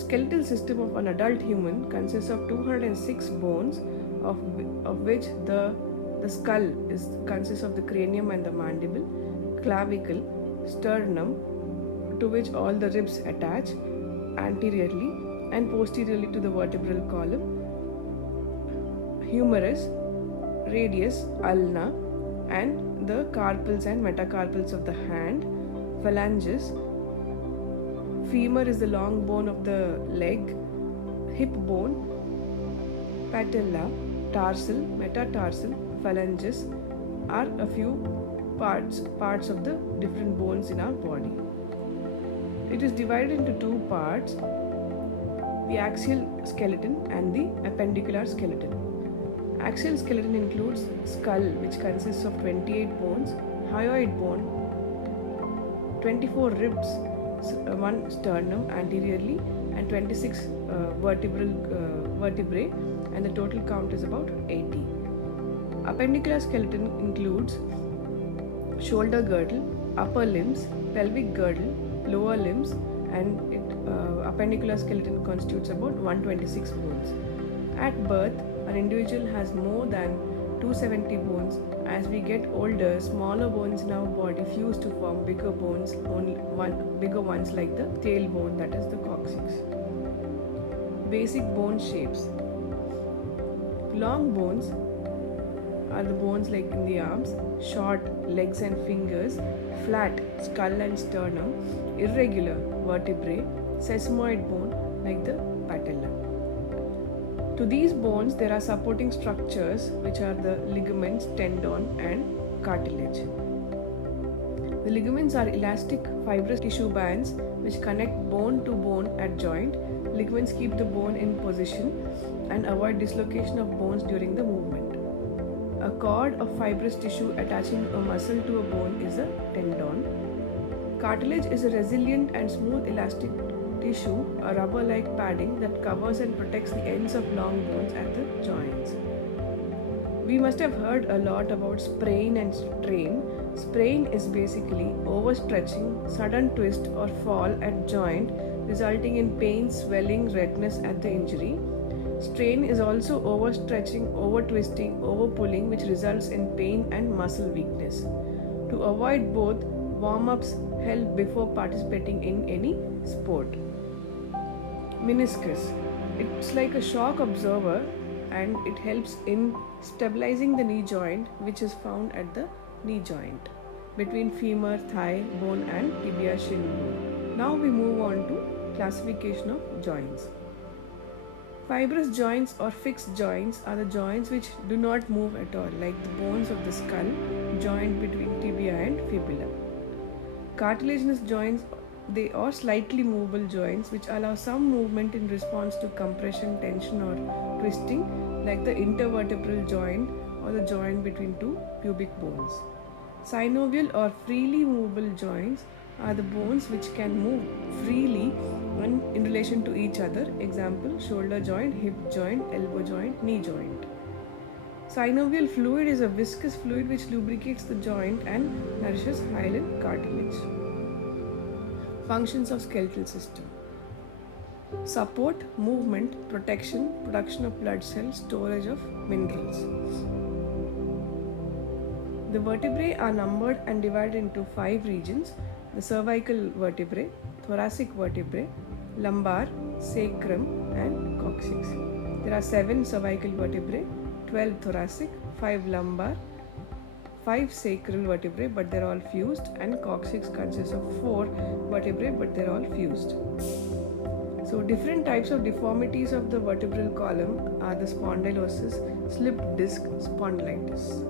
skeletal system of an adult human consists of 206 bones, of which the skull consists of the cranium and the mandible, clavicle, sternum, to which all the ribs attach anteriorly and posteriorly to the vertebral column, humerus, radius, ulna, and the carpals and metacarpals of the hand, phalanges. Femur is the long bone of the leg, hip bone, patella, tarsal, metatarsal, phalanges are a few parts of the different bones in our body. It is divided into two parts, the axial skeleton and the appendicular skeleton. Axial skeleton includes skull, which consists of 28 bones, hyoid bone, 24 ribs, one sternum anteriorly, and 26 vertebrae, and the total count is about 80. Appendicular skeleton includes shoulder girdle, upper limbs, pelvic girdle, lower limbs, and appendicular skeleton constitutes about 126 bones. At birth, an individual has more than 270 bones. As we get older, smaller bones in our body fuse to form bigger bones, bigger ones like the tailbone, that is the coccyx. Basic bone shapes. Long bones are the bones like in the arms, short legs and fingers, flat skull and sternum, irregular vertebrae, sesamoid bone like the patella. To these bones, there are supporting structures which are the ligaments, tendon, and cartilage. The ligaments are elastic fibrous tissue bands which connect bone to bone at joint. Ligaments keep the bone in position and avoid dislocation of bones during the movement. A cord of fibrous tissue attaching a muscle to a bone is a tendon. Cartilage is a resilient and smooth elastic tissue, a rubber-like padding that covers and protects the ends of long bones at the joints. We must have heard a lot about sprain and strain. Sprain is basically overstretching, sudden twist or fall at joint, resulting in pain, swelling, redness at the injury. Strain is also overstretching, over-twisting, over-pulling, which results in pain and muscle weakness. To avoid both, warm-ups help before participating in any sport. Meniscus. It's like a shock absorber and it helps in stabilizing the knee joint, which is found at the knee joint between femur, thigh bone and tibia shin bone. Now we move on to classification of joints. Fibrous joints or fixed joints are the joints which do not move at all, like the bones of the skull, joint between tibia and fibula. Cartilaginous joints, they are slightly movable joints which allow some movement in response to compression, tension or twisting, like the intervertebral joint or the joint between two pubic bones. Synovial or freely movable joints are the bones which can move freely in relation to each other. Example, shoulder joint, hip joint, elbow joint, knee joint. Synovial fluid is a viscous fluid which lubricates the joint and nourishes hyaline cartilage. Functions of skeletal system: support, movement, protection, production of blood cells, storage of minerals. The vertebrae are numbered and divided into 5 regions: the cervical vertebrae, thoracic vertebrae, lumbar, sacrum, and coccyx. There are 7 cervical vertebrae, 12 thoracic, 5 lumbar, 5 sacral vertebrae, but they're all fused, and coccyx consists of 4 vertebrae, but they're all fused. So different types of deformities of the vertebral column are the spondylosis, slip disc, spondylitis.